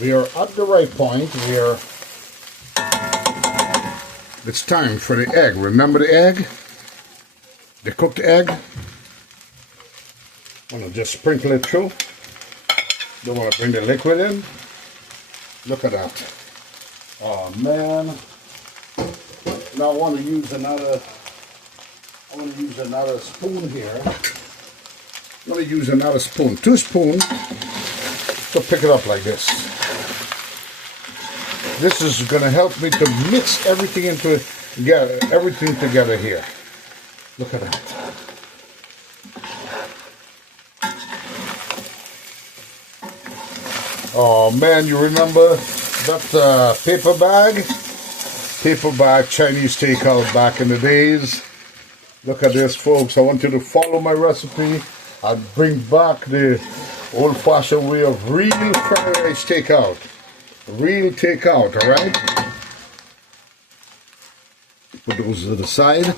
We are at the right point where it's time for the egg. Remember the egg? The cooked egg? I'm gonna just sprinkle it through. Don't want to bring the liquid in. Look at that. Oh man. Now I want to use another spoon here. I'm going to use another spoon, 2 spoons, to pick it up like this. This is going to help me to mix everything together here. Look at that. Oh man, you remember that paper bag? Paper bag Chinese takeout back in the days. Look at this, folks. I want you to follow my recipe and bring back the old-fashioned way of real fried rice takeout. Real takeout, alright? Put those to the side.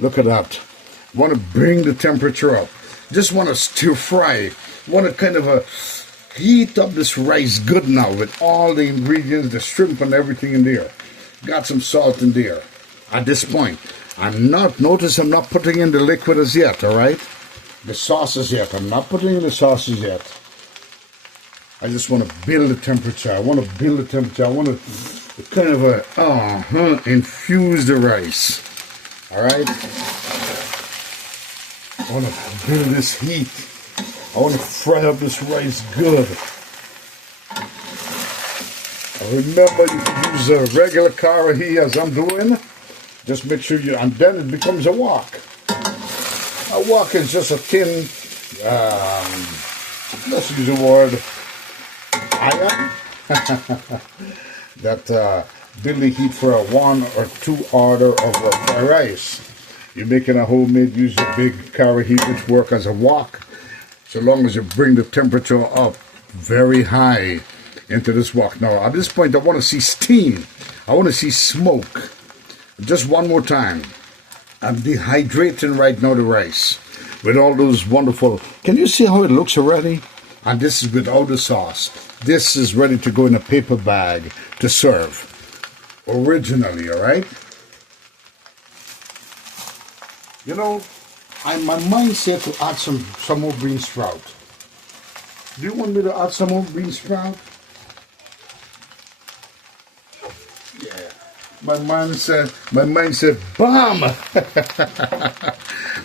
Look at that. Want to bring the temperature up. Just want to stir fry. Want to kind of heat up this rice good now with all the ingredients, the shrimp and everything in there. Got some salt in there. At this point, I'm not putting in the liquid as yet, alright? The sauces yet. I'm not putting in the sauces yet. I just want to build the temperature. I want to build the temperature. I want to kind of infuse the rice. Alright? I want to build this heat. I want to fry up this rice good. Remember, you can use a regular karahi as I'm doing. Just make sure you, and then it becomes a wok. A wok is just a tin, let's use the word, iron. That build the heat for a 1 or 2 order of fried rice. You're making a homemade, use a big karahi which work as a wok. So long as you bring the temperature up very high into this wok. Now, at this point, I want to see steam. I want to see smoke. Just one more time. I'm dehydrating right now the rice with all those wonderful... Can you see how it looks already? And this is without the sauce. This is ready to go in a paper bag to serve. Originally, all right? You know, my mindset to add some more bean sprout. Do you want me to add some more bean sprout? My mind said, bam!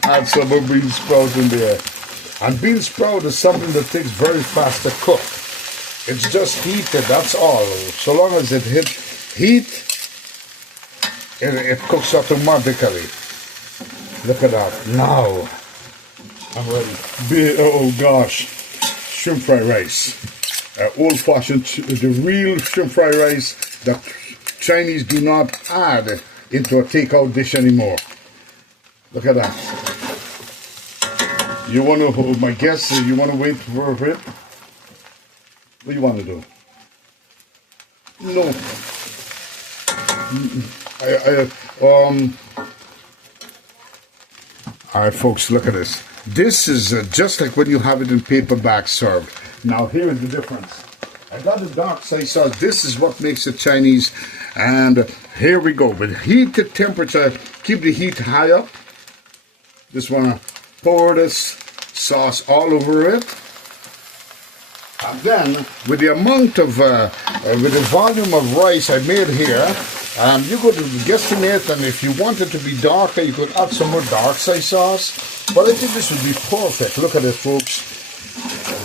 Add some more bean sprout in there. And bean sprout is something that takes very fast to cook. It's just heated, that's all. So long as it hit heat, it cooks automatically. Look at that. Now, I'm ready. Oh gosh, shrimp fried rice. Old-fashioned, the real shrimp fried rice that Chinese do not add into a takeout dish anymore. Look at that. You want to, my guess, you want to wait for it? What do you want to do? No. Alright folks, look at this. This is just like when you have it in paper bag served. Now here is the difference. I got the dark soy sauce. This is what makes it Chinese. And here we go. With heated temperature, keep the heat high up. Just want to pour this sauce all over it. And then, with the amount of, with the volume of rice I made here, you could guesstimate, and if you want it to be darker, you could add some more dark soy sauce. But I think this would be perfect. Look at it, folks.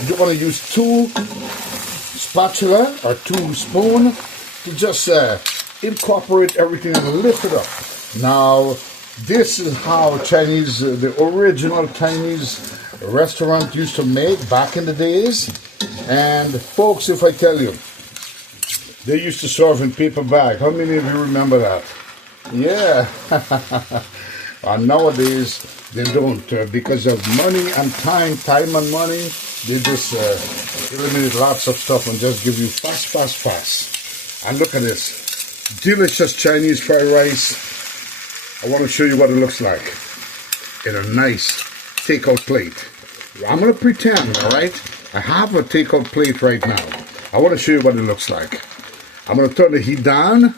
You want to use 2 spatula or 2 spoon to just incorporate everything and lift it up. Now, this is how Chinese, the original Chinese restaurant used to make back in the days. And folks, if I tell you, they used to serve in paper bag. How many of you remember that? Yeah. And nowadays, they don't. Because of money and time and money, they just eliminate lots of stuff and just give you fast. And look at this. Delicious Chinese fried rice. I want to show you what it looks like in a nice takeout plate. I'm going to pretend, all right? I have a takeout plate right now. I want to show you what it looks like. I'm going to turn the heat down.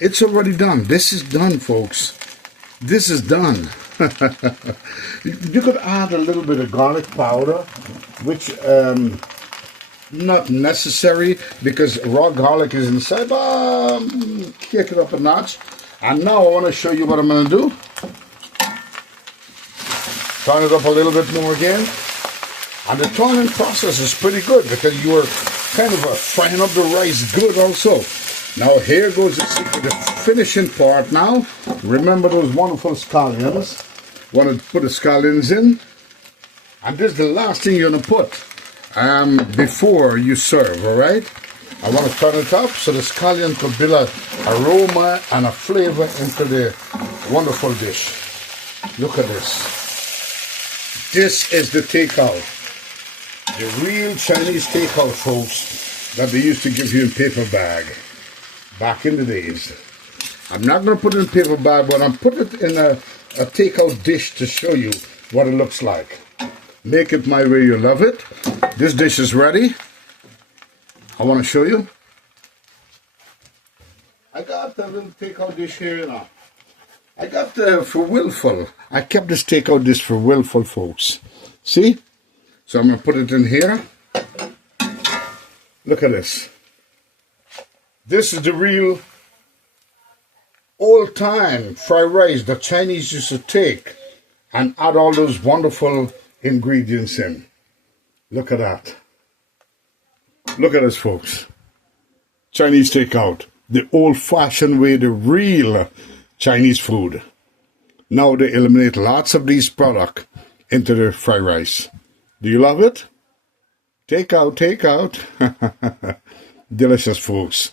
It's already done. This is done, folks. This is done. You could add a little bit of garlic powder, which not necessary because raw garlic is inside. Kick it up a notch. And now I want to show you what I'm going to do. Turn it up a little bit more again. And the turning process is pretty good because you are kind of frying up the rice good also. Now here goes the finishing part now. Remember those wonderful scallions. Want to put the scallions in. And this is the last thing you're going to put before you serve, all right? I want to turn it up so the scallion could build an aroma and a flavor into the wonderful dish. Look at this. This is the takeout. The real Chinese takeout, folks, that they used to give you in paper bag back in the days. I'm not going to put it in paper bag, but I'm putting it in a takeout dish to show you what it looks like. Make it my way, you love it. This dish is ready. I want to show you. I got a little takeout dish here now. I got for Willful. I kept this takeout dish for Willful, folks. See? So I'm going to put it in here. Look at this. This is the real old-time fried rice the Chinese used to take and add all those wonderful ingredients in. Look at that. Look at this, folks. Chinese takeout. The old-fashioned way, the real Chinese food. Now they eliminate lots of these products into the fried rice. Do you love it? Take out. Delicious, folks.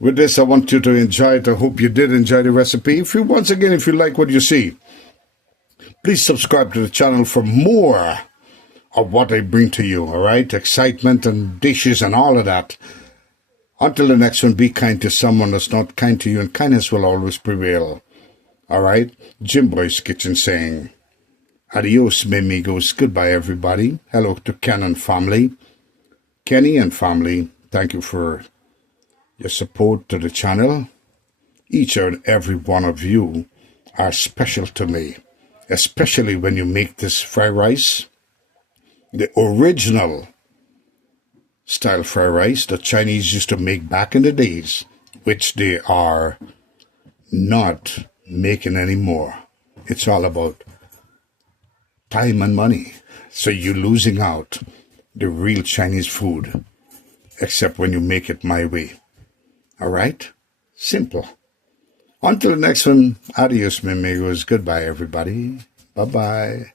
With this, I want you to enjoy it. I hope you did enjoy the recipe. If you like what you see, please subscribe to the channel for more of what I bring to you, all right? Excitement and dishes and all of that. Until the next one, be kind to someone that's not kind to you, and kindness will always prevail. All right? Jim Boy's Kitchen saying, adios, mi amigos. Goodbye, everybody. Hello to Ken and family. Kenny and family, thank you for your support to the channel. Each and every one of you are special to me, especially when you make this fried rice, the original style fried rice the Chinese used to make back in the days, which they are not making anymore. It's all about time and money. So you're losing out the real Chinese food, except when you make it my way. All right? Simple. Until the next one, adios, mi amigos. Goodbye, everybody. Bye-bye.